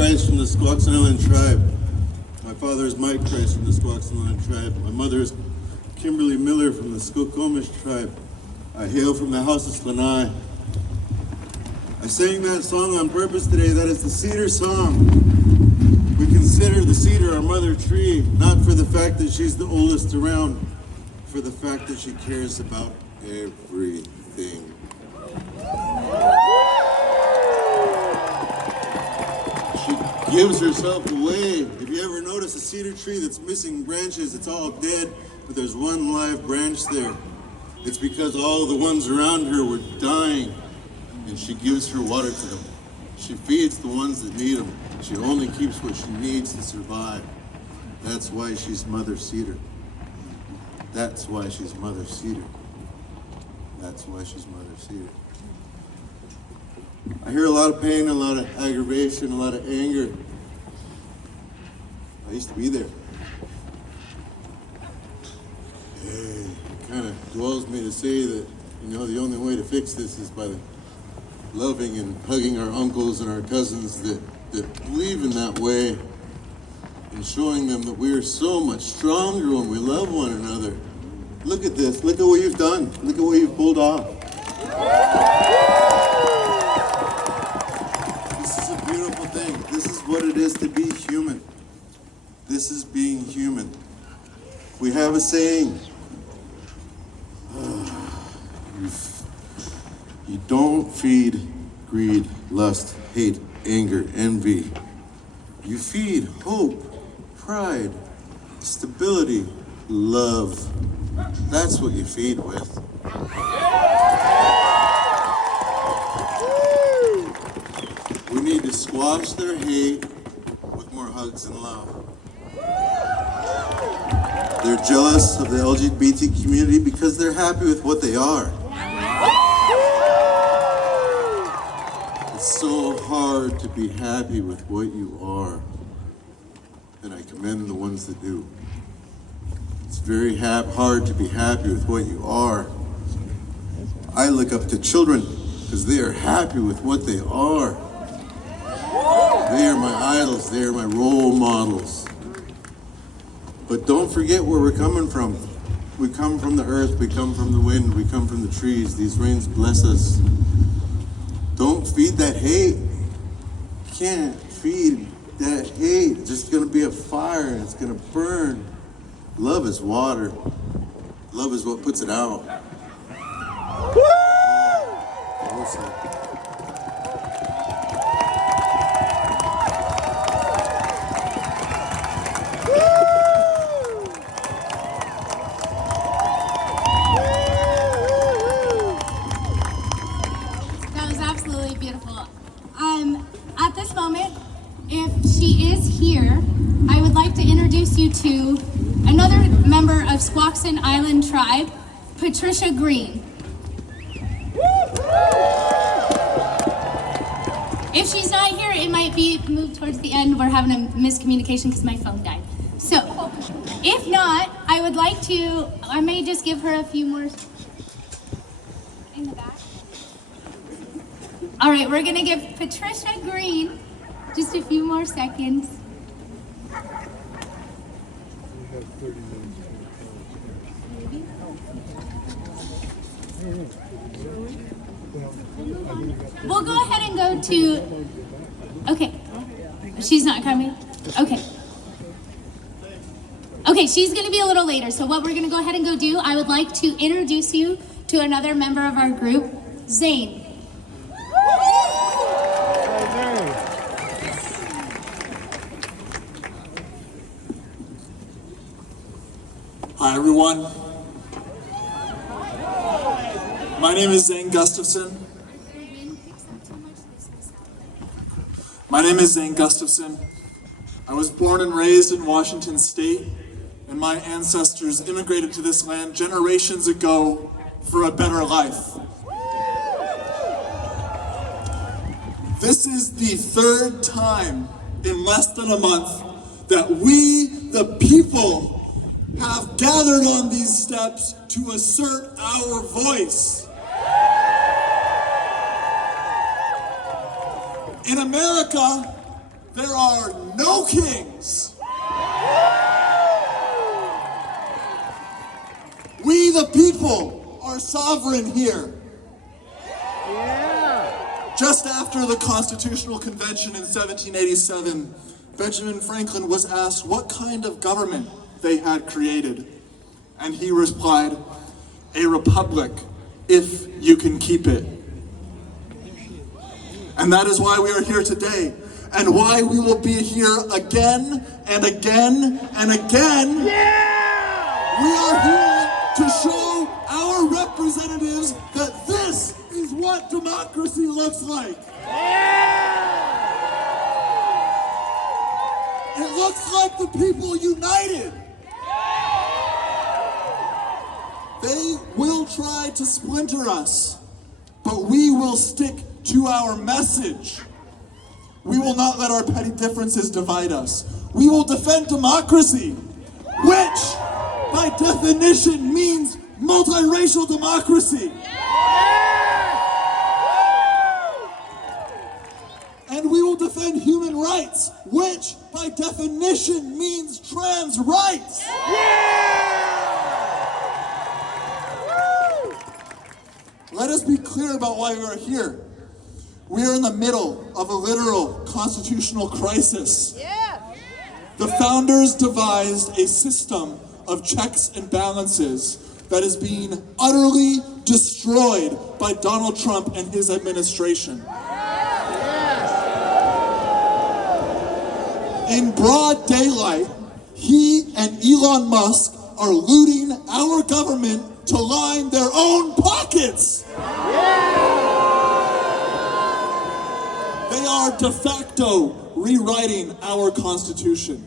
Price from the Squaxin Island tribe. My father is Mike Price from the Squaxin Island tribe. My mother is Kimberly Miller from the Skokomish tribe. I hail from the House of Slanai. I sang that song on purpose today. That is the cedar song. We consider the cedar our mother tree, not for the fact that she's the oldest around, for the fact that she cares about everything. She gives herself away. If you ever notice a cedar tree that's missing branches, it's all dead, but there's one live branch there. It's because all the ones around her were dying, and she gives her water to them. She feeds the ones that need them. She only keeps what she needs to survive. That's why she's Mother Cedar. That's why she's Mother Cedar. That's why she's Mother Cedar. I hear a lot of pain, a lot of aggravation, a lot of anger. I used to be there. It kind of dwells me to say that, the only way to fix this is by loving and hugging our uncles and our cousins that believe in that way, and showing them that we are so much stronger when we love one another. Look at this. Look at what you've done. Look at what you've pulled off. This is a beautiful thing. This is what it is to be human. This is being human. We have a saying. You don't feed greed, lust, hate, anger, envy. You feed hope, pride, stability, love. That's what you feed with. We need to squash their hate with more hugs and love. They're jealous of the LGBT community because they're happy with what they are. It's so hard to be happy with what you are, and I commend the ones that do. It's very hard to be happy with what you are. I look up to children because they are happy with what they are. They are my idols, they are my role models. But don't forget where we're coming from. We come from the earth, we come from the wind, we come from the trees. These rains bless us. Don't feed that hate. You can't feed that hate. It's just gonna be a fire and it's gonna burn. Love is water. Love is what puts it out. Woo! Awesome. At this moment, if she is here, I would like to introduce you to another member of Squaxin Island tribe, Patricia Green. If she's not here, it might be moved towards the end. We're having a miscommunication because my phone died. So, if not, I would like to, I may just give her a few more in the back. All right, we're gonna give Patricia Green just a few more seconds. We'll go ahead and go to, okay, she's not coming? Okay. Okay, she's gonna be a little later, so what we're gonna go ahead and go do, I would like to introduce you to another member of our group, Zane. Hi everyone. My name is Zane Gustafson. I was born and raised in Washington State, and my ancestors immigrated to this land generations ago for a better life. This is the third time in less than a month that we, the people, have gathered on these steps to assert our voice. In America, there are no kings. We the people are sovereign here. Just after the Constitutional Convention in 1787, Benjamin Franklin was asked what kind of government they had created. And he replied, "A republic, if you can keep it." And that is why we are here today, and why we will be here again and again and again. We are here to show our representatives that this is what democracy looks like. It looks like the people united. They will try to splinter us, but we will stick to our message. We will not let our petty differences divide us. We will defend democracy, which by definition means multiracial democracy. And we will defend human rights, which by definition means trans rights. Let us be clear about why we are here. We are in the middle of a literal constitutional crisis. The founders devised a system of checks and balances that is being utterly destroyed by Donald Trump and his administration. In broad daylight, he and Elon Musk are looting our government to line their own pockets. They are de facto rewriting our Constitution.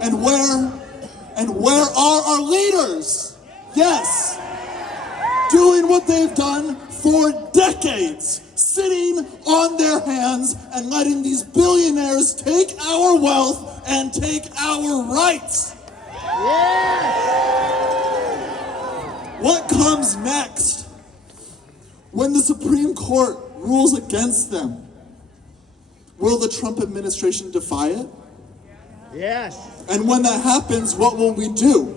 And where are our leaders? Yes, doing what they've done for decades, sitting on their hands and letting these billionaires take our wealth and take our rights. What comes next? When the Supreme Court rules against them, will the Trump administration defy it? Yes. And when that happens, what will we do?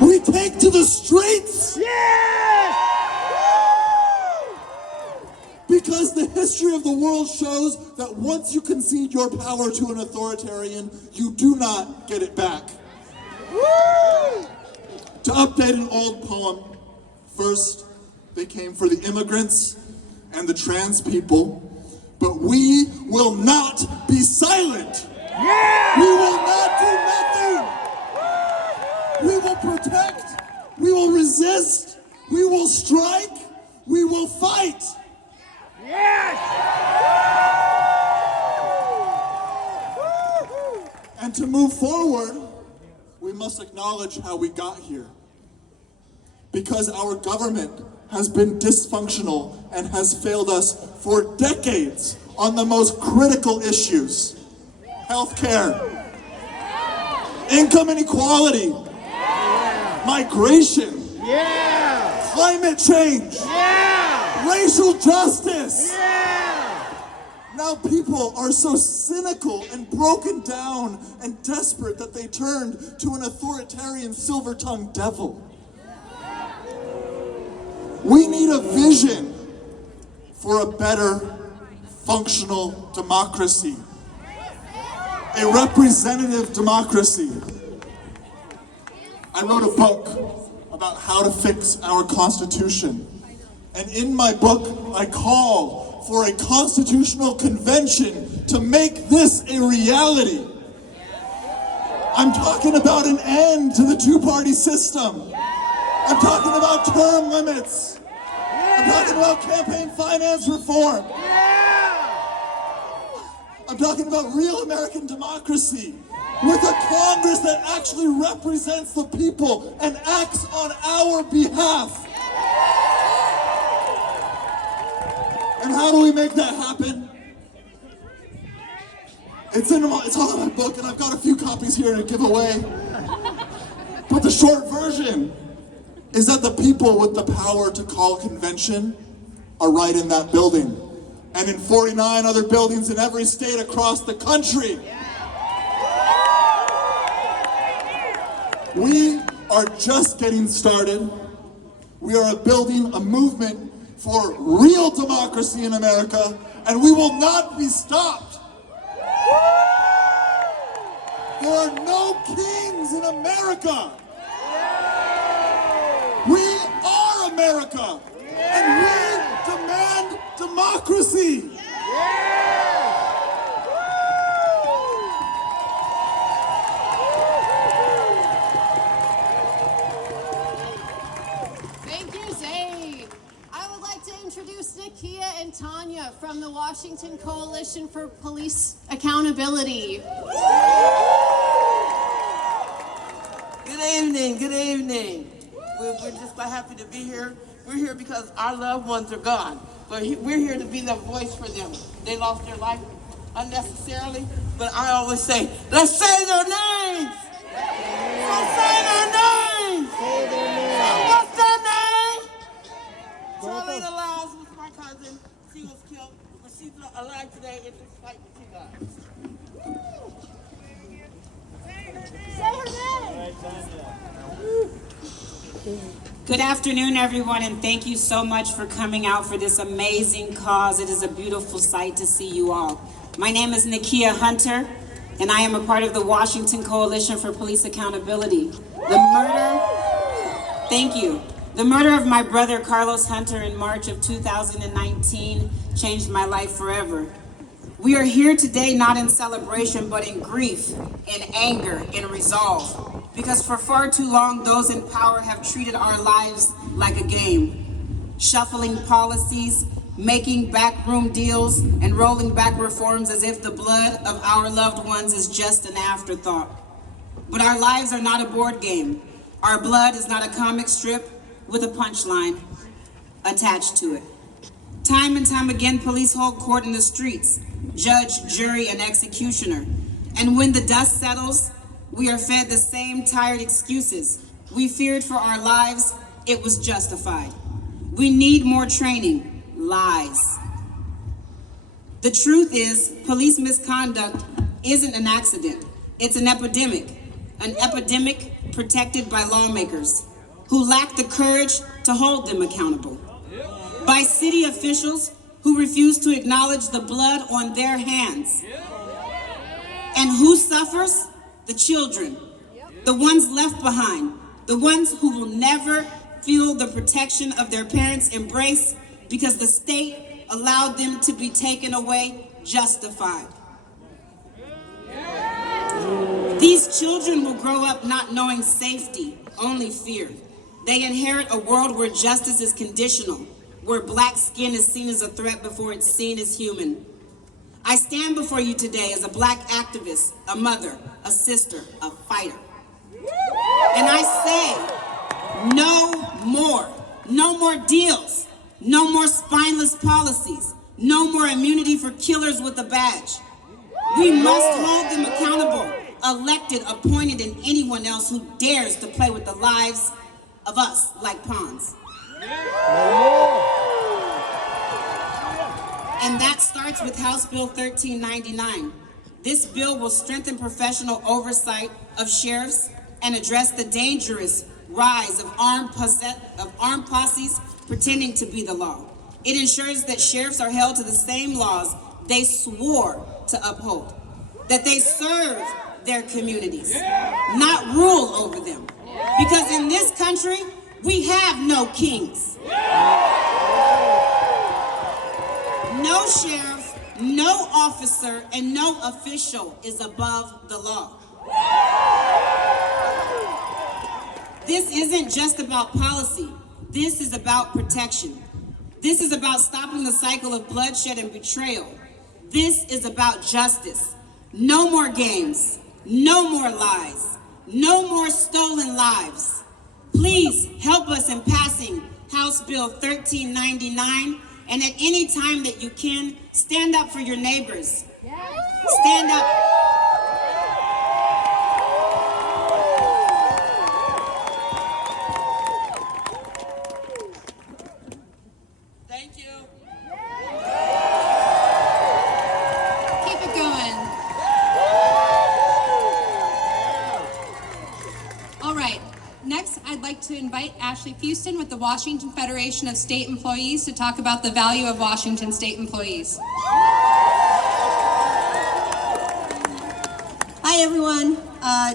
We take to the streets! Yes! Because the history of the world shows that once you concede your power to an authoritarian, you do not get it back. To update an old poem, first they came for the immigrants and the trans people, but we will not be silent. Yeah! We will not do nothing. We will protect, we will resist, we will strike, we will fight. Yes! And to move forward, we must acknowledge how we got here. Because our government has been dysfunctional and has failed us for decades on the most critical issues. Healthcare, income inequality, migration, climate change, racial justice. Now people are so cynical and broken down and desperate that they turned to an authoritarian silver-tongued devil. We need a vision for a better, functional democracy. A representative democracy. I wrote a book about how to fix our Constitution. And in my book, I call for a constitutional convention to make this a reality. I'm talking about an end to the two-party system. I'm talking about term limits. I'm talking about campaign finance reform. I'm talking about real American democracy with a Congress that actually represents the people and acts on our behalf. And how do we make that happen? It's all in my book, and I've got a few copies here to give away. But the short version is that the people with the power to call a convention are right in that building, and in 49 other buildings in every state across the country. We are just getting started. We are building a movement for real democracy in America, and we will not be stopped. There are no kings in America. We are America, and we demand democracy. Thank you, Zaid. I would like to introduce Nakia and Tanya from the Washington Coalition for Police Accountability. Good evening, good evening. We're just quite happy to be here. We're here because our loved ones are gone. But we're here to be the voice for them. They lost their life unnecessarily, but I always say, let's say their names! Let's say their names! So what's their name? Charlene Lyles was my cousin. She was killed, but she's alive today in this fight with you guys. Good afternoon, everyone, and thank you so much for coming out for this amazing cause. It is a beautiful sight to see you all. My name is Nakia Hunter, and I am a part of the Washington Coalition for Police Accountability. The murder of my brother Carlos Hunter in March of 2019 changed my life forever. We are here today not in celebration, but in grief, in anger, in resolve. Because for far too long, those in power have treated our lives like a game. Shuffling policies, making backroom deals, and rolling back reforms as if the blood of our loved ones is just an afterthought. But our lives are not a board game. Our blood is not a comic strip with a punchline attached to it. Time and time again, police hold court in the streets, judge, jury, and executioner. And when the dust settles, we are fed the same tired excuses. We feared for our lives, it was justified. We need more training, lies. The truth is, police misconduct isn't an accident. It's an epidemic protected by lawmakers who lack the courage to hold them accountable. By city officials who refuse to acknowledge the blood on their hands. And who suffers? The children, the ones left behind, the ones who will never feel the protection of their parents' embrace because the state allowed them to be taken away justified. These children will grow up not knowing safety, only fear. They inherit a world where justice is conditional, where black skin is seen as a threat before it's seen as human. I stand before you today as a black activist, a mother, a sister, a fighter. And I say, no more deals, no more spineless policies, no more immunity for killers with a badge. We must hold them accountable, elected, appointed, and anyone else who dares to play with the lives of us like pawns. And that starts with House Bill 1399. This bill will strengthen professional oversight of sheriffs and address the dangerous rise of armed posses pretending to be the law. It ensures that sheriffs are held to the same laws they swore to uphold, that they serve their communities, not rule over them. Because in this country, we have no kings. No sheriff, no officer, and no official is above the law. This isn't just about policy. This is about protection. This is about stopping the cycle of bloodshed and betrayal. This is about justice. No more games, no more lies, no more stolen lives. Please help us in passing House Bill 1399. And at any time that you can, stand up for your neighbors. Stand up. Thank you. invite Ashley Fuston with the Washington Federation of State Employees to talk about the value of Washington state employees. Hi everyone.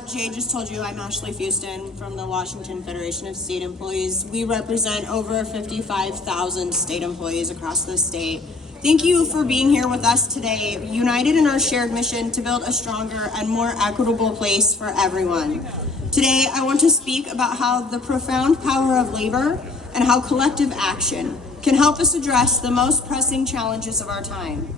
Jay just told you I'm Ashley Fuston from the Washington Federation of State Employees. We represent over 55,000 state employees across the state. Thank you for being here with us today, united in our shared mission to build a stronger and more equitable place for everyone. Today, I want to speak about how the profound power of labor and how collective action can help us address the most pressing challenges of our time.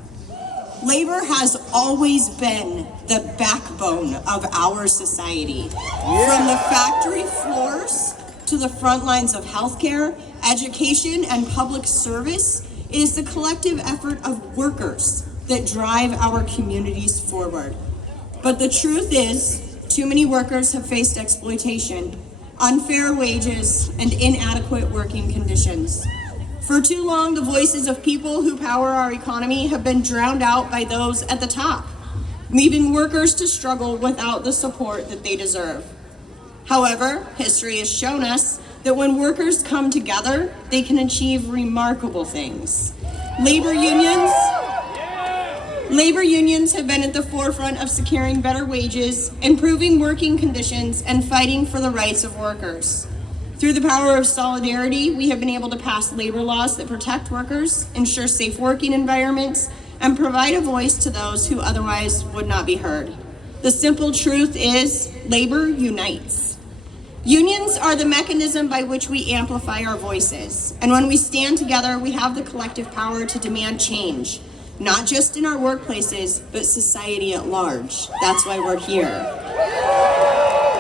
Labor has always been the backbone of our society. From the factory floors to the front lines of healthcare, education, and public service, it is the collective effort of workers that drive our communities forward. But the truth is, too many workers have faced exploitation, unfair wages, and inadequate working conditions. For too long, the voices of people who power our economy have been drowned out by those at the top, leaving workers to struggle without the support that they deserve. However, history has shown us that when workers come together, they can achieve remarkable things. Labor unions have been at the forefront of securing better wages, improving working conditions, and fighting for the rights of workers. Through the power of solidarity, we have been able to pass labor laws that protect workers, ensure safe working environments, and provide a voice to those who otherwise would not be heard. The simple truth is, labor unites. Unions are the mechanism by which we amplify our voices. And when we stand together, we have the collective power to demand change, not just in our workplaces, but society at large. That's why we're here.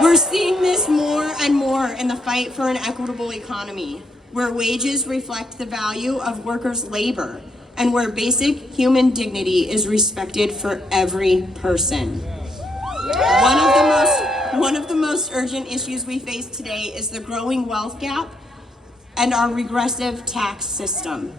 We're seeing this more and more in the fight for an equitable economy, where wages reflect the value of workers' labor, and where basic human dignity is respected for every person. One of the most urgent issues we face today is the growing wealth gap and our regressive tax system.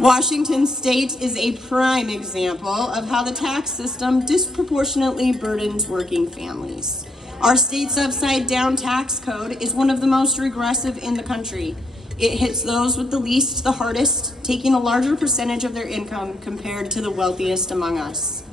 Washington State is a prime example of how the tax system disproportionately burdens working families. Our state's upside-down tax code is one of the most regressive in the country. It hits those with the least the hardest, taking a larger percentage of their income compared to the wealthiest among us.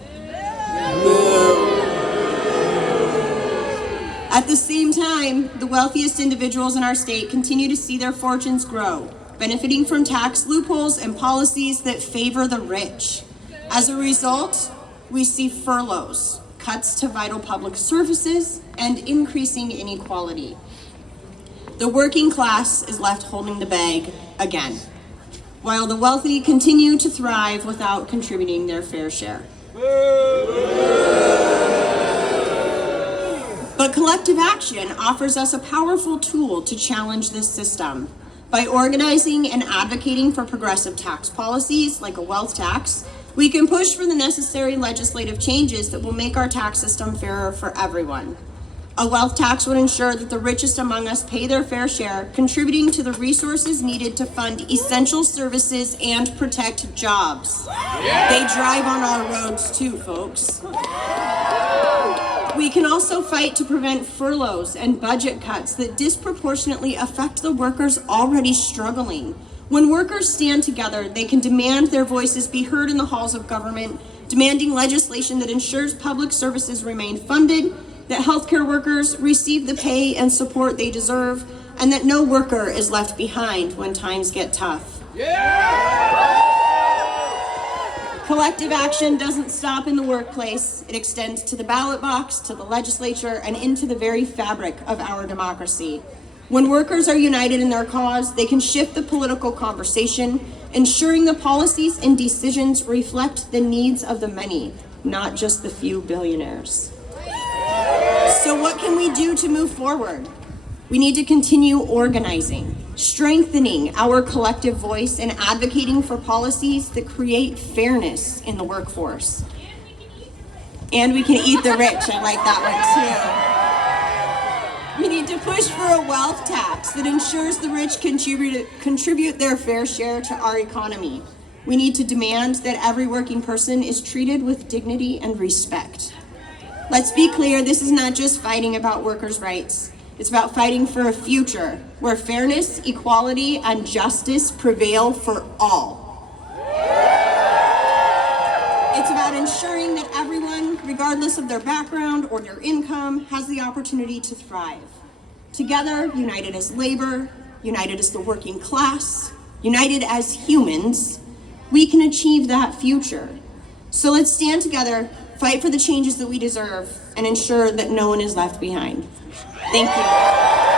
At the same time, the wealthiest individuals in our state continue to see their fortunes grow, benefiting from tax loopholes and policies that favor the rich. As a result, we see furloughs, cuts to vital public services, and increasing inequality. The working class is left holding the bag again, while the wealthy continue to thrive without contributing their fair share. But collective action offers us a powerful tool to challenge this system. By organizing and advocating for progressive tax policies like a wealth tax, we can push for the necessary legislative changes that will make our tax system fairer for everyone. A wealth tax would ensure that the richest among us pay their fair share, contributing to the resources needed to fund essential services and protect jobs. They drive on our roads too, folks. We can also fight to prevent furloughs and budget cuts that disproportionately affect the workers already struggling. When workers stand together, they can demand their voices be heard in the halls of government, demanding legislation that ensures public services remain funded, that healthcare workers receive the pay and support they deserve, and that no worker is left behind when times get tough. Collective action doesn't stop in the workplace. It extends to the ballot box, to the legislature, and into the very fabric of our democracy. When workers are united in their cause, they can shift the political conversation, ensuring the policies and decisions reflect the needs of the many, not just the few billionaires. So what can we do to move forward? We need to continue organizing, strengthening our collective voice, and advocating for policies that create fairness in the workforce. And we can eat the rich. I like that one too. We need to push for a wealth tax that ensures the rich contribute their fair share to our economy. We need to demand that every working person is treated with dignity and respect. Let's be clear, this is not just fighting about workers' rights. It's about fighting for a future where fairness, equality, and justice prevail for all. It's about ensuring that everyone, regardless of their background or their income, has the opportunity to thrive. Together, united as labor, united as the working class, united as humans, we can achieve that future. So let's stand together, fight for the changes that we deserve, and ensure that no one is left behind. Thank you.